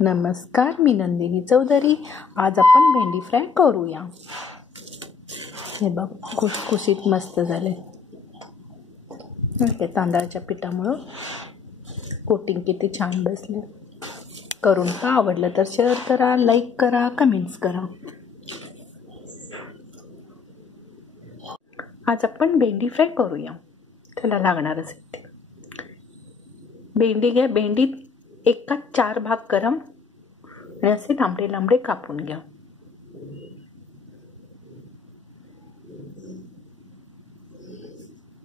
नमस्कार, मी नंदिनी चौधरी. आज आपण भेंडी फ्राय करूया. हे बघ, खुसखुशीत मस्त झाले. तांदळाच्या पिठामुळं कोटिंग किती छान बसले. करून का आवडलं तर शेअर करा, लाईक करा, कमेंट्स करा. आज आपण भेंडी फ्राय करूया. त्याला लागणारं साहित्य: भेंडी घ्या. भेंडीत 4 भाग करा आणि असे लांबडे लांबडे कापून घ्या.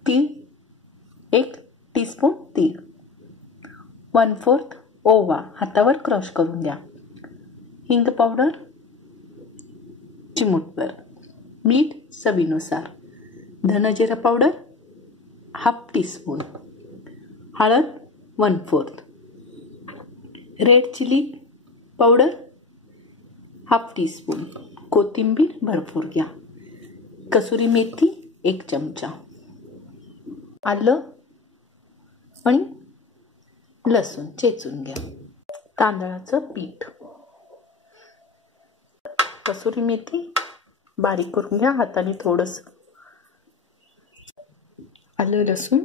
तीळ, 1 टीस्पून तीळ, 1/4 ओवा हातावर क्रश करून घ्या. हिंग पावडर चिमूटभर, मीठ चवीनुसार, धनजिरा पावडर 1/2 टीस्पून, हळद 1/4, रेड चिली पावडर 1/2 टीस्पून, कोथिंबीर भरपूर घ्या, कसुरी मेथी 1 चमचा, आलं आणि लसूण चेचून घ्या. तांदळाचं पीठ, कसुरी मेथी बारीक करून घ्या हाताने थोडंसं, आलं लसूण.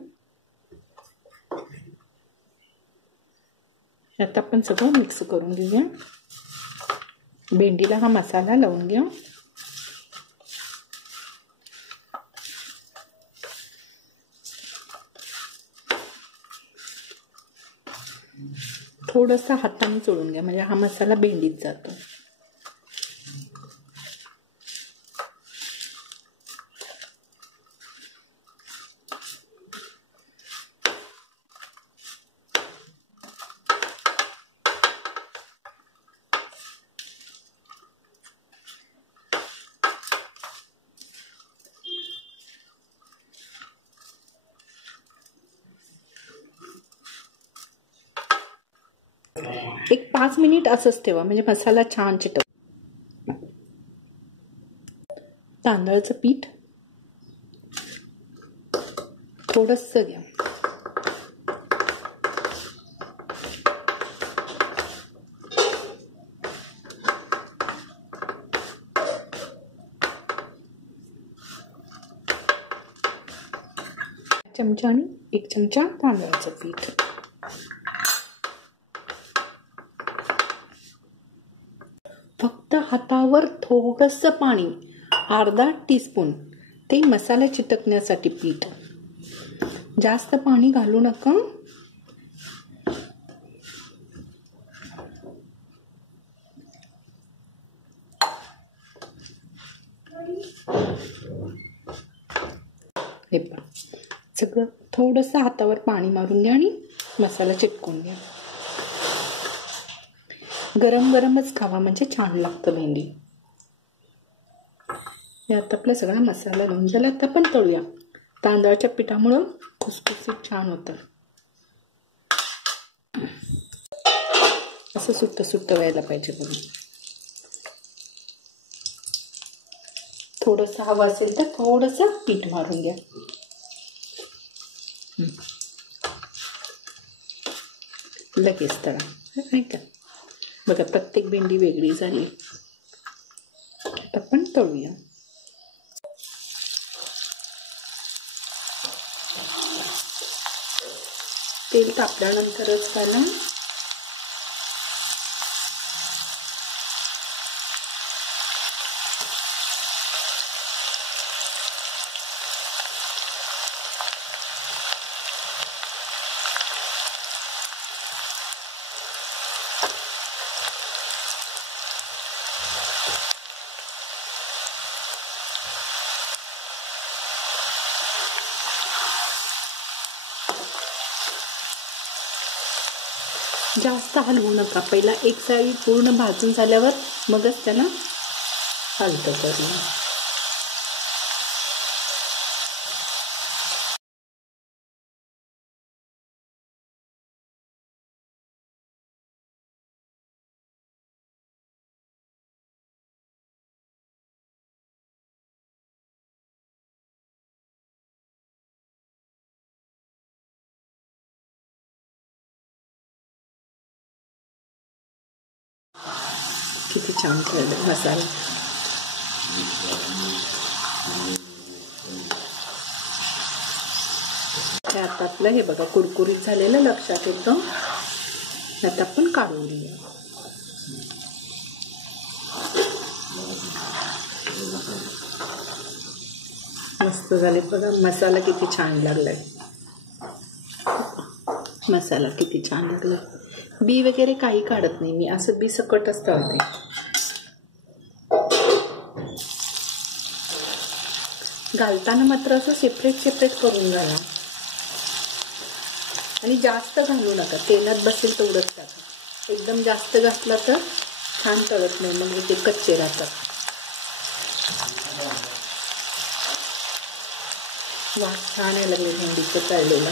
आता आपण सगळं मिक्स करून घेऊया. भेंडीला हा मसाला लावून घ्या. थोडंसं हाताने चोळून घ्या म्हणजे हा मसाला भेंडीत जातो. एक 5 मिनिट असंच ठेवा म्हणजे मसाला छान चिकटतो. तांदळाचं पीठ थोडंसं घ्या. चमच्याने 1 चमचा तांदळाचं पीठ, फक्त हातावर थोडंसं पाणी 1/2 टीस्पून, ते मसाला चिटकण्यासाठी पीठ. जास्त पाणी घालू नका. हे पहा, सगळं थोडंसं हातावर पाणी मारून घ्या आणि मसाला चिटकून घ्या. गरम गरमच खावा म्हणजे छान लागतं भेंडी. यात आपला सगळा मसाला लावून झाला. आता आपण तळूया. तांदळाच्या पिठामुळं खुसखुशीत छान होतं. असं सुट्ट सुट्ट व्हायला पाहिजे बघा. थोडंसं हवं असेल तर थोडंसं पीठ मारून घ्या. लगेच तळा. नाही का बघा, प्रत्येक भेंडी वेगळी झाली. आपण तळूया. तेल तापल्यानंतरच घाला. जास्त हलवू नका. पहिला एक साईड पूर्ण भाजून झाल्यावर मगच त्याला हलतं करूया. किती छान केलं मसाला. हे आता आपलं हे बघा कुरकुरीत झालेलं लक्षात येतं. आता आपण काढून घेऊया. मस्त झाले बघा. मसाला किती छान लागलाय. मसाला किती छान लागला. बी वगैरे काही काढत नाही मी, असं बी सकटच तळते. घालताना मात्र असं सेपरेट करून घाला आणि जास्त घालू नका. तेलात बसेल तेवढंच टाका. एकदम जास्त घातला तर छान तळत नाही, मग ते कच्चे राहतात. वास छान आहे लागले भेंडीचं तळलेलं.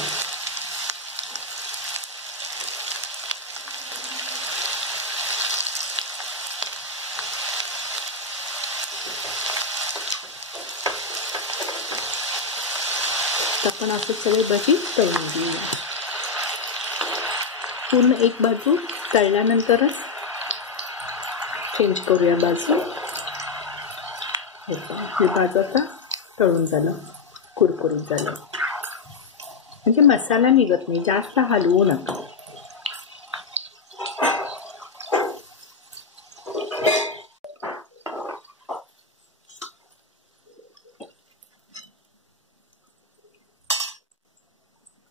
आपण असं सगळे भजी तळून घेऊया. पूर्ण एक बाजू तळल्यानंतरच चेंज करूया बाजू. हे बाजू आता तळून झालं, कुरकुरीत झालं. म्हणजे मसाला निघत नाही, जास्त हलवू नका.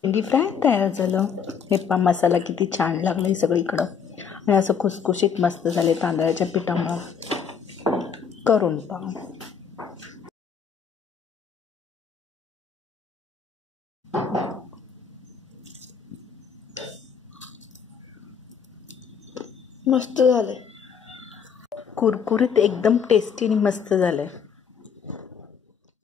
भेंडी फ्राय तयार झालं. हे पा मसाला किती छान लागला सगळीकडं आणि असं खुसखुशीत मस्त झाले तांदळाच्या पिठामुळं. करून पहा. मस्त झालंय, कुरकुरीत एकदम टेस्टी आणि मस्त झालंय.